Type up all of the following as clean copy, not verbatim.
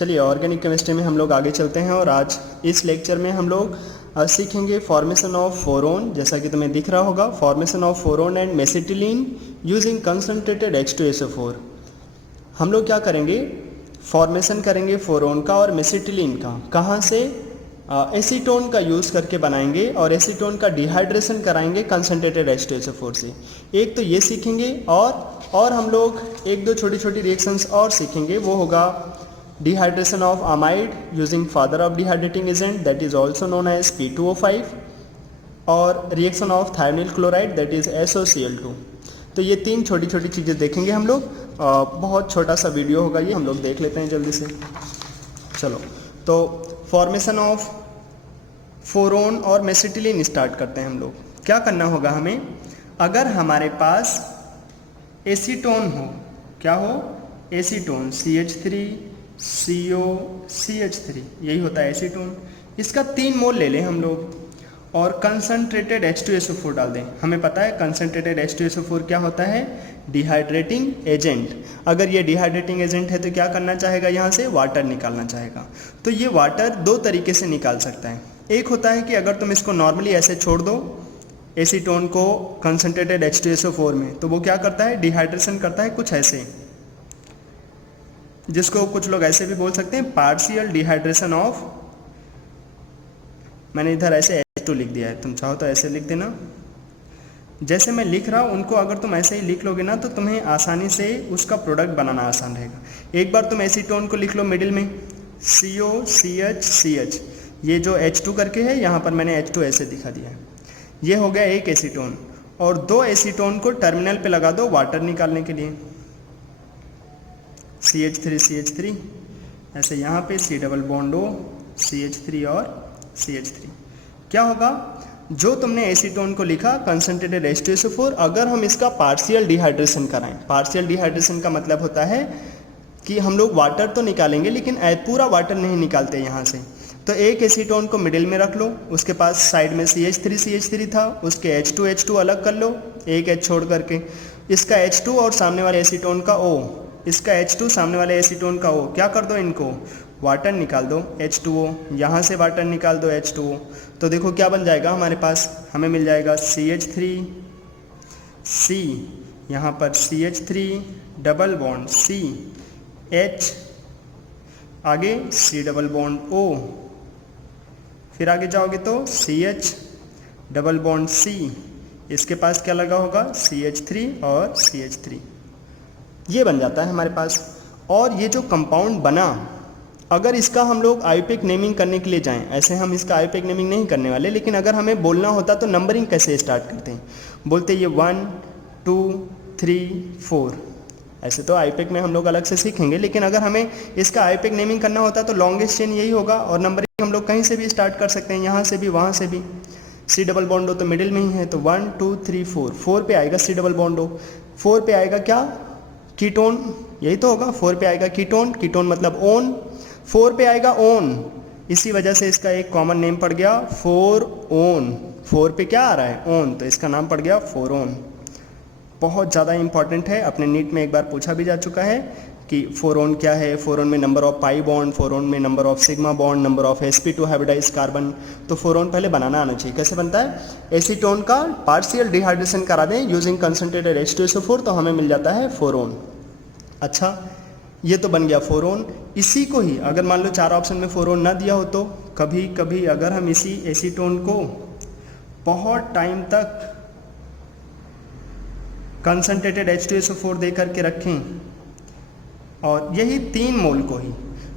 चलिए organic chemistry में हम लोग आगे चलते हैं और आज इस लेक्चर में हम लोग सीखेंगे फॉर्मेशन ऑफ फोरोन। जैसा कि तुम्हें दिख रहा होगा, formation of phorone and mesitylene using concentrated H2SO4। हम लोग क्या करेंगे, फॉर्मेशन करेंगे फोरोन का और मेसिटिलीन का। कहाँ से? एसीटोन का यूज़ करके बनाएंगे और एसीटोन का डिहाइड्रेशन कराएंगे कंसंट्रेटेड H2SO4 से। एक तो ये सीखेंगे और हम लोग एक दो छोटी छोटी रिएक्शंस और सीखेंगे। वो होगा dehydration of amide using father of dehydrating agent that is also known as P2O5 और reaction of thionyl chloride that is SOCl2। तो ये तीन छोटी छोटी चीज़ें देखेंगे हम लोग। बहुत छोटा सा वीडियो होगा ये, हम लोग देख लेते हैं जल्दी से। चलो तो फॉर्मेशन ऑफ फोरोन और मेसिटिलीन स्टार्ट करते हैं हम लोग। क्या करना होगा हमें, अगर हमारे पास एसीटोन हो, क्या हो? एसीटोन CH3 CO CH3, यही होता है एसीटोन। इसका 3 मोल ले लें हम लोग और कंसंट्रेटेड H2SO4 डाल दें। हमें पता है कंसंट्रेटेड H2SO4 क्या होता है? Dehydrating agent. अगर ये डिहाइड्रेटिंग एजेंट है तो क्या करना चाहेगा, यहाँ से वाटर निकालना चाहेगा। तो ये वाटर दो तरीके से निकाल सकता है। एक होता है कि अगर तुम इसको नॉर्मली ऐसे छोड़ दो एसीटोन को कंसंट्रेटेड H2SO4 में, तो वो क्या करता है? डिहाइड्रेशन करता है कुछ ऐसे, जिसको कुछ लोग ऐसे भी बोल सकते हैं पार्शियल डिहाइड्रेशन ऑफ। मैंने इधर ऐसे H2 लिख दिया है, तुम चाहो तो ऐसे लिख देना। जैसे मैं लिख रहा हूँ उनको अगर तुम ऐसे ही लिख लोगे ना तो तुम्हें आसानी से उसका प्रोडक्ट बनाना आसान रहेगा। एक बार तुम एसीटोन को लिख लो मिडिल में CO CH CH, ये जो H2 करके है यहाँ पर मैंने H2 ऐसे दिखा दिया है। ये हो गया एक एसीटोन और दो एसीटोन को टर्मिनल पे लगा दो वाटर निकालने के लिए। CH3 ऐसे यहाँ पे C double bond O CH3 और CH3। क्या होगा, जो तुमने एसीटोन को लिखा कंसंट्रेटेड H2SO4, अगर हम इसका पार्शियल डिहाइड्रेशन कराएं। पार्शियल डिहाइड्रेशन का मतलब होता है कि हम लोग वाटर तो निकालेंगे लेकिन पूरा वाटर नहीं निकालते यहाँ से। तो एक एसीटोन को मिडिल में रख लो, उसके पास साइड में CH3 था, उसके H2 अलग कर लो, एक H छोड़ करके। इसका H2 और सामने वाले एसीटोन का O, इसका H2 सामने वाले एसीटोन का O, क्या कर दो, इनको वाटर निकाल दो H2O, यहाँ से वाटर निकाल दो H2O। तो देखो क्या बन जाएगा हमारे पास, हमें मिल जाएगा CH3 C, यहाँ पर CH3 double bond C H, आगे C डबल बॉन्ड O, फिर आगे जाओगे तो CH डबल बॉन्ड C, इसके पास क्या लगा होगा? CH3 और CH3। ये बन जाता है हमारे पास। और ये जो कंपाउंड बना, अगर इसका हम लोग आईयूपीएक नेमिंग करने के लिए जाएं, ऐसे हम इसका आईयूपीएक नेमिंग नहीं करने वाले, लेकिन अगर हमें बोलना होता तो नंबरिंग कैसे स्टार्ट करते हैं? बोलते ये 1 2 3 4, ऐसे तो आईयूपीएक में हम लोग अलग से सीखेंगे, लेकिन अगर हमें इसका आईयूपीएक नेमिंग करना होता तो लॉन्गेस्ट चेन यही होगा। और नंबरिंग हम लोग कहीं से भी स्टार्ट कर सकते हैं, यहाँ से भी वहाँ से भी। C डबल बॉन्ड O तो मिडिल में ही है, तो 1 2 3 4, 4 पे आएगा C डबल बॉन्ड O, 4 पे आएगा क्या? कीटोन, यही तो होगा। 4 पे आएगा कीटोन, कीटोन मतलब ओन, 4 पे आएगा ओन, इसी वजह से इसका एक कॉमन नेम पड़ गया 4 ओन। 4 पे क्या आ रहा है? ओन, तो इसका नाम पड़ गया फोरोन। बहुत ज़्यादा इंपॉर्टेंट है, अपने नीट में एक बार पूछा भी जा चुका है कि फोरोन क्या है। फोरोन में number of pi bond, phorone में number of sigma bond, number of sp2 hybridize carbon. तो फोरोन पहले बनाना आना चाहिए। कैसे बनता है? एसीटोन का पार्शियल डिहाइड्रेशन करा दें यूजिंग कंसंट्रेटेड H2SO4, तो हमें मिल जाता है फोरोन। अच्छा, ये तो बन गया फोरोन। इसी को ही अगर मान लो 4 ऑप्शन में फोरोन ना दिया हो तो कभी कभी अगर हम इसी एसीटोन को बहुत टाइम तक कंसंट्रेटेड H2SO4 दे करके रखें और यही 3 मोल को ही,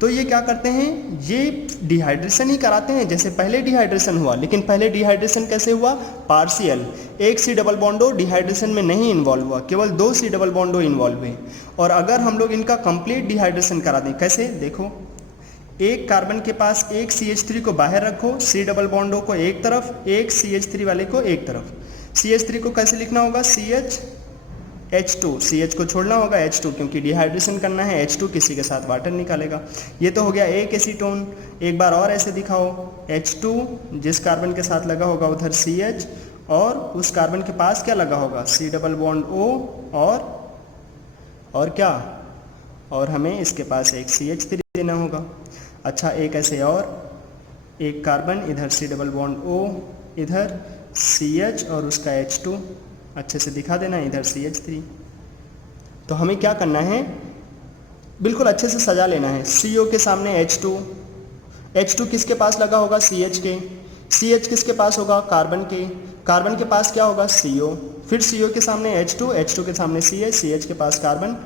तो ये क्या करते हैं, ये डिहाइड्रेशन ही कराते हैं जैसे पहले डिहाइड्रेशन हुआ। लेकिन पहले डिहाइड्रेशन कैसे हुआ? पार्शियल। एक C double bond O dehydration में नहीं इन्वॉल्व हुआ, केवल 2 C double bond O involve हुए। और अगर हम लोग इनका कंप्लीट डिहाइड्रेशन करा दें, कैसे? देखो, एक कार्बन के पास एक CH3 को बाहर रखो, C डबल बॉन्ड O को एक तरफ, एक CH3 वाले को एक तरफ। CH3 को कैसे लिखना होगा? H2, CH को छोड़ना होगा H2, क्योंकि डिहाइड्रेशन करना है। H2 किसी के साथ वाटर निकालेगा। ये तो हो गया एक एसीटोन। एक बार और ऐसे दिखाओ, H2 जिस कार्बन के साथ लगा होगा उधर CH, और उस कार्बन के पास क्या लगा होगा? C डबल बॉन्ड O और क्या? और हमें इसके पास एक CH3 देना होगा। अच्छा, एक ऐसे और एक कार्बन, इधर C डबल बॉन्ड O, इधर CH और उसका H2 अच्छे से दिखा देना, इधर CH3। तो हमें क्या करना है, बिल्कुल अच्छे से सजा लेना है। CO के सामने H2, H2 किसके पास लगा होगा, CH के, CH किसके पास होगा, कार्बन के, कार्बन के पास क्या होगा, CO, फिर CO के सामने H2, H2 के सामने CH, CH के पास कार्बन,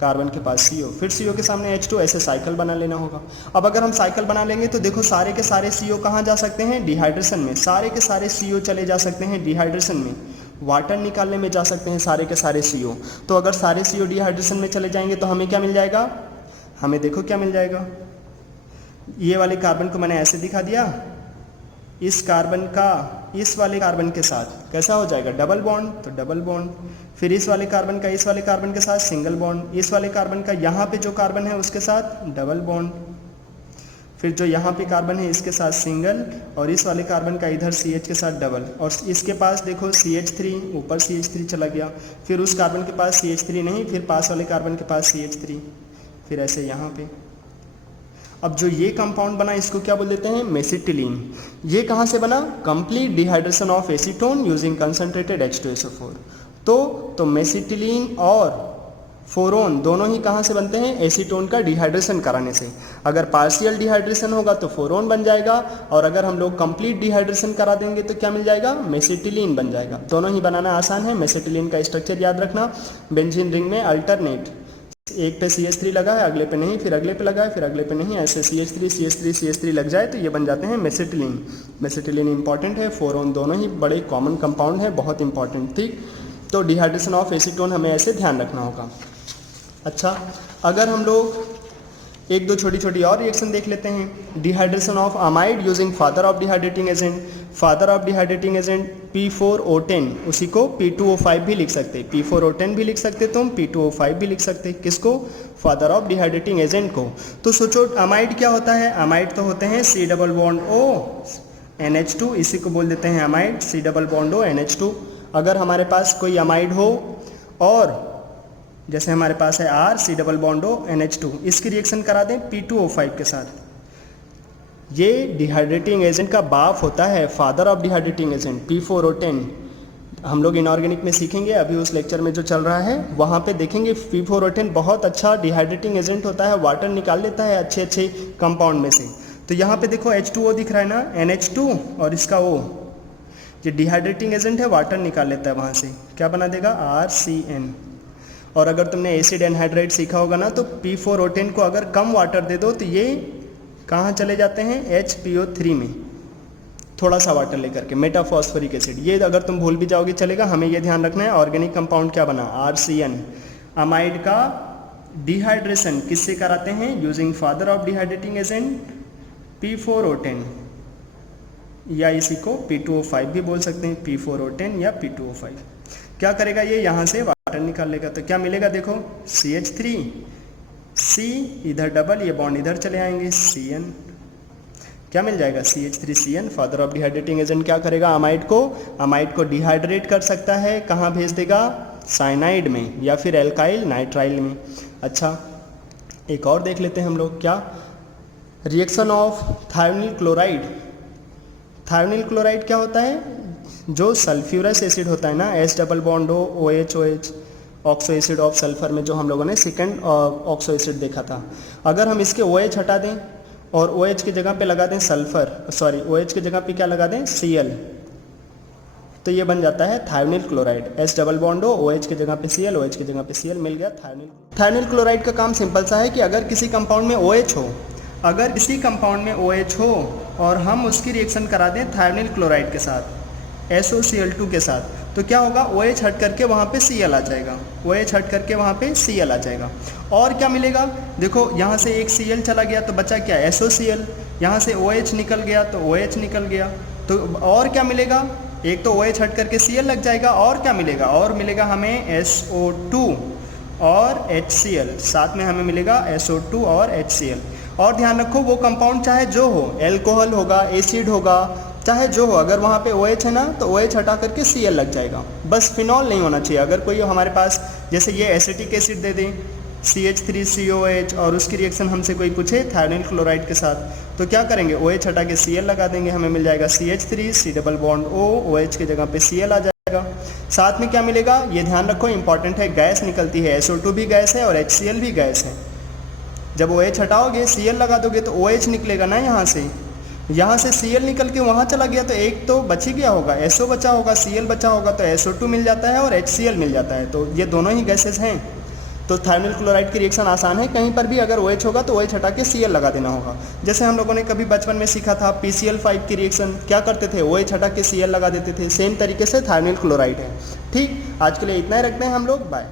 कार्बन के पास CO, फिर CO के सामने H2, ऐसे साइकिल बना लेना होगा। अब अगर हम साइकिल बना लेंगे तो देखो सारे के सारे CO कहाँ जा सकते हैं, डिहाइड्रेशन में, सारे के सारे CO चले जा सकते हैं डिहाइड्रेशन में, वाटर निकालने में जा सकते हैं सारे के सारे CO। तो अगर सारे CO डिहाइड्रेशन में चले जाएंगे तो हमें क्या मिल जाएगा, हमें देखो क्या मिल जाएगा, ये वाले कार्बन को मैंने ऐसे दिखा दिया, इस कार्बन का इस वाले कार्बन के साथ कैसा हो जाएगा, डबल बॉन्ड, तो डबल बॉन्ड, फिर इस वाले कार्बन का इस वाले कार्बन के साथ सिंगल बॉन्ड, इस वाले कार्बन का यहाँ पे जो कार्बन है उसके साथ डबल बॉन्ड, फिर जो यहाँ पे कार्बन है इसके साथ सिंगल, और इस वाले कार्बन का इधर CH के साथ डबल, और इसके पास देखो CH3, ऊपर CH3 चला गया, फिर उस कार्बन के पास CH3 नहीं, फिर पास वाले कार्बन के पास CH3, फिर ऐसे यहाँ पे। अब जो ये कंपाउंड बना इसको क्या बोल देते हैं, मेसिटिलीन। ये कहाँ से बना, complete dehydration of acetone using concentrated H2SO4। तो मेसिटिलीन और फोरोन दोनों ही कहाँ से बनते हैं, एसीटोन का डिहाइड्रेशन कराने से। अगर पार्शियल डिहाइड्रेशन होगा तो फोरोन बन जाएगा, और अगर हम लोग कंप्लीट डिहाइड्रेशन करा देंगे तो क्या मिल जाएगा, मेसिटिलीन बन जाएगा। दोनों ही बनाना आसान है। मेसिटिलीन का स्ट्रक्चर याद रखना, बेंजीन रिंग में अल्टरनेट, एक पे CH3 लगा है, अगले पे नहीं, फिर अगले पे लगा है, फिर अगले पे नहीं, ऐसे CH3 CH3 CH3 लग जाए तो ये बन जाते हैं मेसिटिलीन। मेसिटिलीन इंपॉर्टेंट है, फोरोन दोनों ही बड़े कॉमन कंपाउंड है, बहुत इंपॉर्टेंट। ठीक, तो डिहाइड्रेशन ऑफ एसीटोन हमें ऐसे ध्यान रखना होगा। अच्छा, अगर हम लोग एक दो छोटी छोटी और रिएक्शन देख लेते हैं। Dehydration of amide using father of dehydrating agent, father of dehydrating agent P4O10, उसी को P2O5 भी लिख सकते, P4O10 भी लिख सकते तुम, P2O5 भी लिख सकते, किसको, फादर ऑफ डिहाइड्रेटिंग एजेंट को। तो सोचो अमाइड क्या होता है, अमाइड तो होते हैं C double bond O NH2, इसी को बोल देते हैं amide, C double bond O NH2। अगर हमारे पास कोई अमाइड हो और जैसे हमारे पास है R C double bond O NH2, इसकी रिएक्शन करा दें P2O5 के साथ, ये डिहाइड्रेटिंग एजेंट का बाप होता है, father of dehydrating agent P4O10। हम लोग इनऑर्गेनिक में सीखेंगे, अभी उस लेक्चर में जो चल रहा है वहाँ पे देखेंगे। P4O10 बहुत अच्छा डिहाइड्रेटिंग एजेंट होता है, वाटर निकाल लेता है अच्छे अच्छे कंपाउंड में से। तो यहाँ पे देखो H2O दिख रहा है ना, NH2 और इसका O, ये डिहाइड्रेटिंग एजेंट है, वाटर निकाल लेता है वहाँ से, क्या बना देगा RCN। और अगर तुमने एसिड एनहाइड्राइड सीखा होगा ना, तो P4O10 को अगर कम वाटर दे दो तो ये कहाँ चले जाते हैं, HPO3 में, थोड़ा सा वाटर लेकर के, मेटाफॉस्फोरिक एसिड। ये अगर तुम भूल भी जाओगे चलेगा, हमें ये ध्यान रखना है। ऑर्गेनिक कंपाउंड क्या बना, RCN। अमाइड का डिहाइड्रेशन किससे कराते हैं, using father of dehydrating agent P4O10, या इसी को P2O5 भी बोल सकते हैं, P4O10 या P2O5। क्या करेगा ये, यहाँ से वाटर निकाल लेगा, तो क्या मिलेगा देखो, CH3 C इधर डबल, ये बॉन्ड इधर चले आएंगे, CN, क्या मिल जाएगा CH3CN। Father of dehydrating agent क्या करेगा, अमाइड को डिहाइड्रेट कर सकता है, कहाँ भेज देगा, साइनाइड में या फिर एल्काइल नाइट्राइल में। अच्छा, एक और देख लेते हैं हम लोग, क्या, reaction of thionyl chloride. Thionyl chloride क्या होता है, जो सल्फ्यूरस एसिड होता है ना, H double bond O OH oxo acid of sulphur में, जो हम लोगों ने सेकंड ऑक्सो एसिड देखा था। अगर हम इसके OH हटा दें और OH की जगह पे लगा दें सल्फर, सॉरी OH की जगह पे क्या लगा दें, Cl, तो ये बन जाता है thionyl chloride. H double bond O OH की जगह पे Cl, OH की जगह पे Cl, मिल गया थायोनिल। थायोनिल क्लोराइड का काम सिंपल सा है कि अगर किसी कंपाउंड में OH हो, अगर किसी कंपाउंड में OH हो और हम उसकी रिएक्शन करा दें थायोनिल क्लोराइड के साथ, SOCl2 के साथ, तो क्या होगा, OH हट करके वहाँ पे Cl आ जाएगा, OH हट करके वहाँ पे Cl आ जाएगा। और क्या मिलेगा, देखो यहाँ से एक Cl चला गया तो बचा क्या, SOCl, यहाँ से OH निकल गया तो OH निकल गया, तो और क्या मिलेगा, एक तो OH हट करके Cl लग जाएगा, और क्या मिलेगा, और मिलेगा हमें SO2 और HCl, साथ में हमें मिलेगा SO2 और HCl। और ध्यान रखो, वो कंपाउंड चाहे जो हो, एल्कोहल होगा, एसिड होगा, चाहे जो हो, अगर वहाँ पे OH है ना तो OH हटा करके Cl लग जाएगा, बस फिनॉल नहीं होना चाहिए। अगर कोई हमारे पास जैसे ये एसिटिक एसिड दे दें CH3COH और उसकी रिएक्शन हमसे कोई पूछे थायोनिल क्लोराइड के साथ, तो क्या करेंगे, OH हटा के Cl लगा देंगे, हमें मिल जाएगा CH3 C double bond O, OH की जगह पे Cl आ जाएगा। साथ में क्या मिलेगा, ये ध्यान रखो इंपॉर्टेंट है, गैस निकलती है, SO2 भी गैस है और HCl भी गैस है। जब OH हटाओगे Cl लगा दोगे तो OH निकलेगा ना, यहाँ से Cl निकल के वहाँ चला गया तो एक तो बच ही गया होगा, SO बचा होगा, Cl बचा होगा, तो SO2 मिल जाता है और HCl मिल जाता है, तो ये दोनों ही गैसेस हैं। तो थायोनिल क्लोराइड की रिएक्शन आसान है, कहीं पर भी अगर OH होगा तो OH हटा के Cl लगा देना होगा। जैसे हम लोगों ने कभी बचपन में सीखा था PCl5 की रिएक्शन, क्या करते थे, OH हटा के Cl लगा देते थे, सेम तरीके से थायोनिल क्लोराइड है। ठीक, आज के लिए इतना ही रखते हैं हम लोग, बाय।